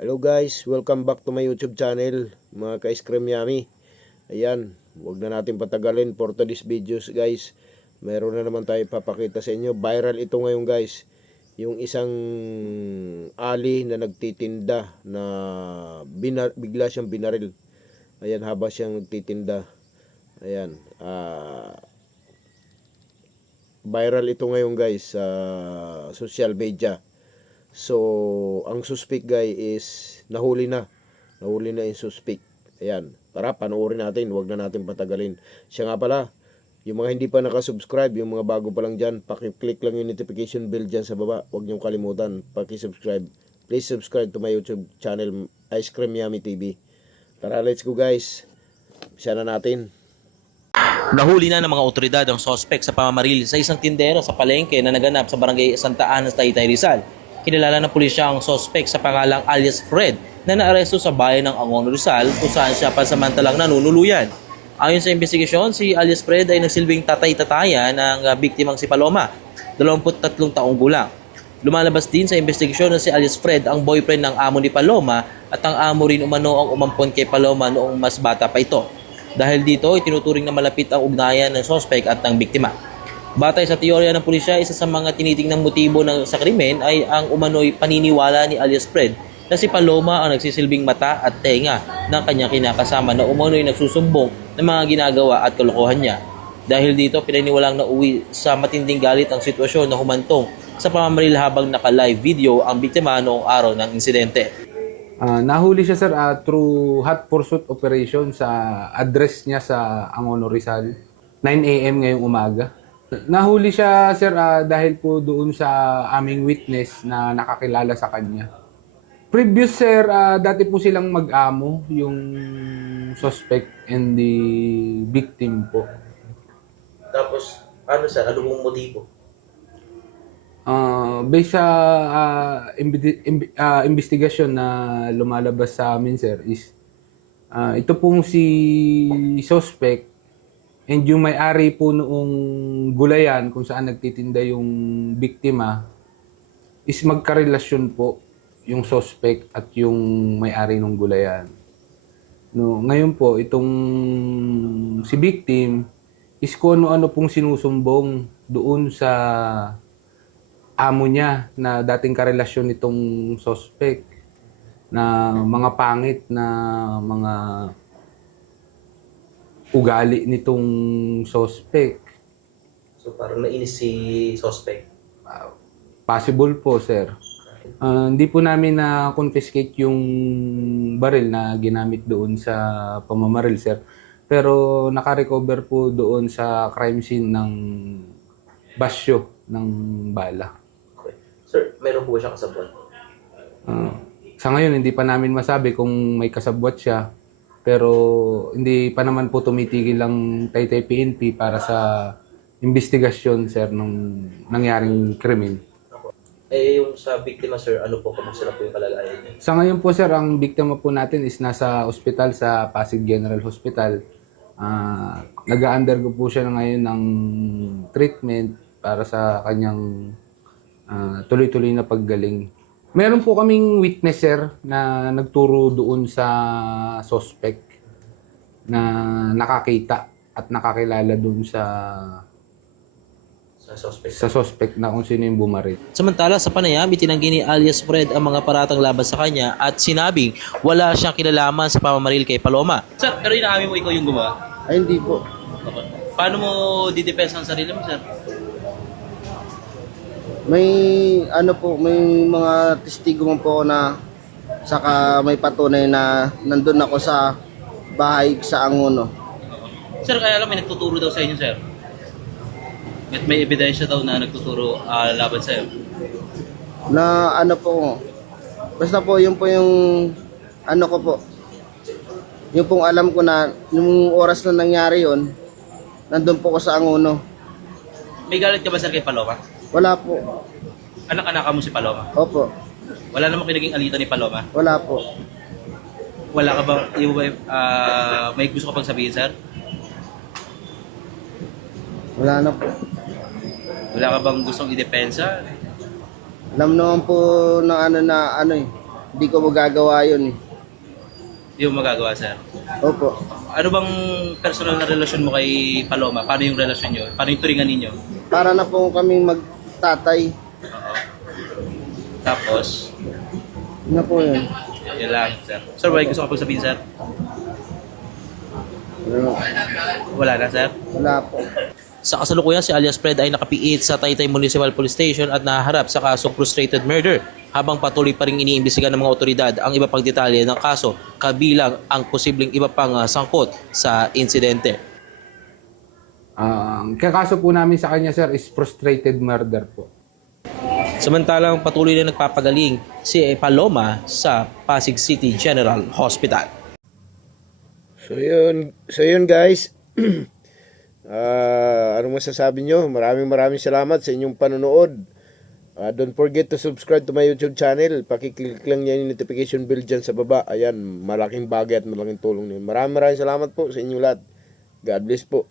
Hello guys, welcome back to my YouTube channel, mga ka-ice cream yummy. Ayan, huwag na natin patagalin for today's videos guys. Meron na naman tayo papakita sa inyo. Viral ito ngayon guys. Yung isang ali na nagtitinda na bigla siyang binaril. Ayan, habang siyang nagtitinda. Ayan, viral ito ngayon guys sa social media. So, ang suspect guy is nahuli na. Nahuli na yung suspect. Ayan. Tara, panoorin natin. Huwag na natin patagalin. Siya nga pala, yung mga hindi pa nakasubscribe, yung mga bago pa lang dyan, pakiclick lang yung notification bell dyan sa baba. Huwag niyong kalimutan, pakisubscribe. Please subscribe to my YouTube channel, Ice Cream Yummy TV. Tara, let's go guys. Siya na natin. Nahuli na ng mga otoridad ang sospek sa pamamaril sa isang tindero sa palengke na naganap sa barangay Santa Ana, Taytay, Rizal. Kinilala ng pulisya ang sospek sa pangalang alias Fred na naaresto sa bayan ng Angono, Rizal kung saan siya pansamantalang nanunuluyan. Ayon sa investigasyon, si alias Fred ay nagsilbing tatay-tataya ng biktimang si Paloma, 23 taong gulang. Lumalabas din sa investigasyon na si alias Fred ang boyfriend ng amo ni Paloma at ang amo rin umano ang umampon kay Paloma noong mas bata pa ito. Dahil dito, itinuturing na malapit ang ugnayan ng sospek at ng biktima. Batay sa teorya ng pulisya, isa sa mga tinitingnang motibo sa krimen ay ang umano'y paniniwala ni alias Fred na si Paloma ang nagsisilbing mata at tenga ng kanyang kinakasama na umano'y nagsusumbong ng mga ginagawa at kalokohan niya. Dahil dito, pinaniwalang nauwi sa matinding galit ang sitwasyon na humantong sa pamamaril habang naka-live video ang biktima noong araw ng insidente. Nahuli siya sir through hot pursuit operation sa address niya sa Angono, Rizal. 9 a.m. ngayong umaga. Nahuli siya sir dahil po doon sa aming witness na nakakilala sa kanya. Previous sir, dati po silang mag-amo, yung suspect and the victim po. Tapos, ano sir? Ano pong motibo? Based sa investigasyon na lumalabas sa amin sir is ito pong si suspect and yung may-ari po noong gulayan kung saan nagtitinda yung biktima is magkarelasyon po yung suspect at yung may-ari ng gulayan. No, ngayon po itong si victim is kung ano-ano pong sinusumbong doon sa amo niya na dating karelasyon nitong suspect na mga pangit na mga ugali nitong suspect. So, parang nainis si sospek. Possible po, sir. Hindi po namin na-confiscate yung baril na ginamit doon sa pamamaril, sir. Pero naka-recover po doon sa crime scene ng basyo ng bala. Okay. Sir, meron po siyang kasabot? Sa ngayon, hindi pa namin masabi kung may kasabwat siya. Pero hindi pa naman po tumitigil lang Taytay PNP para sa investigasyon, sir, ng nangyaring krimen. Eh, yung sa biktima, sir, ano po, kamusta na po yung kalagayan niya? Sa ngayon po, sir, ang biktima po natin is nasa ospital sa Pasig General Hospital. Nag-undergo po siya ngayon ng treatment para sa kanyang tuloy-tuloy na paggaling. Meron po kaming witness, sir, na nagturo doon sa suspect na nakakita at nakakilala doon sa suspect na kung sino yung bumaril. Samantala, sa panayam, itinanggi ni alias Fred ang mga paratang laban sa kanya at sinabing wala siyang kinalaman sa pamamaril kay Paloma. Sir, pero inaamin mo ikaw yung gumawa? Ay, hindi po. Paano mo didepensa ang sarili mo, sir? May may mga testigo man po ako na saka may patunay na nandun ako sa bahay sa Angono. Sir, kaya lang may nagtuturo daw sa inyo, sir. At may ebidensya daw na nagtuturo laban sa'yo. Na basta po yun po yung ko po. Yung pong alam ko na yung oras na nangyari yun, nandun po ko sa Angono. May galit ka ba, sir, kay Paloma? Wala po. Anak-anak mo si Paloma? Opo. Wala namang kinaging alitan ni Paloma? Wala po. Wala ka bang, may gusto ka pang sabihin, sir? Wala na po. Wala ka bang gustong idepensa? Alam naman po ng Hindi ko magagawa yun eh. Hindi mo magagawa, sir. Opo. Ano bang personal na relasyon mo kay Paloma? Paano yung relasyon nyo? Paano yung turingan ninyo? Para na po kaming magtatay. Oo. Tapos, Yun na po yun. yun lang, sir. Sir, may gusto ka pag sabihin, sir? Wala na, sir? Wala po. Sa kasalukuyan, si alias Fred ay nakapiit sa Taytay Municipal Police Station at naharap sa kasong frustrated murder habang patuloy pa rin iniimbestigan ng mga otoridad ang iba pang detalye ng kaso kabilang ang posibleng iba pang sangkot sa insidente. Ang kakaso po namin sa kanya, sir, is frustrated murder po. Samantalang patuloy na nagpapagaling si Paloma sa Pasig City General Hospital. So yun guys. Ano masasabi nyo? Maraming salamat sa inyong panonood. Don't forget to subscribe to my YouTube channel. Pakiclick lang yan yung notification bell dyan sa baba. Ayan, malaking bagay at malaking tulong niyo. Maraming salamat po sa inyong lahat. God bless po.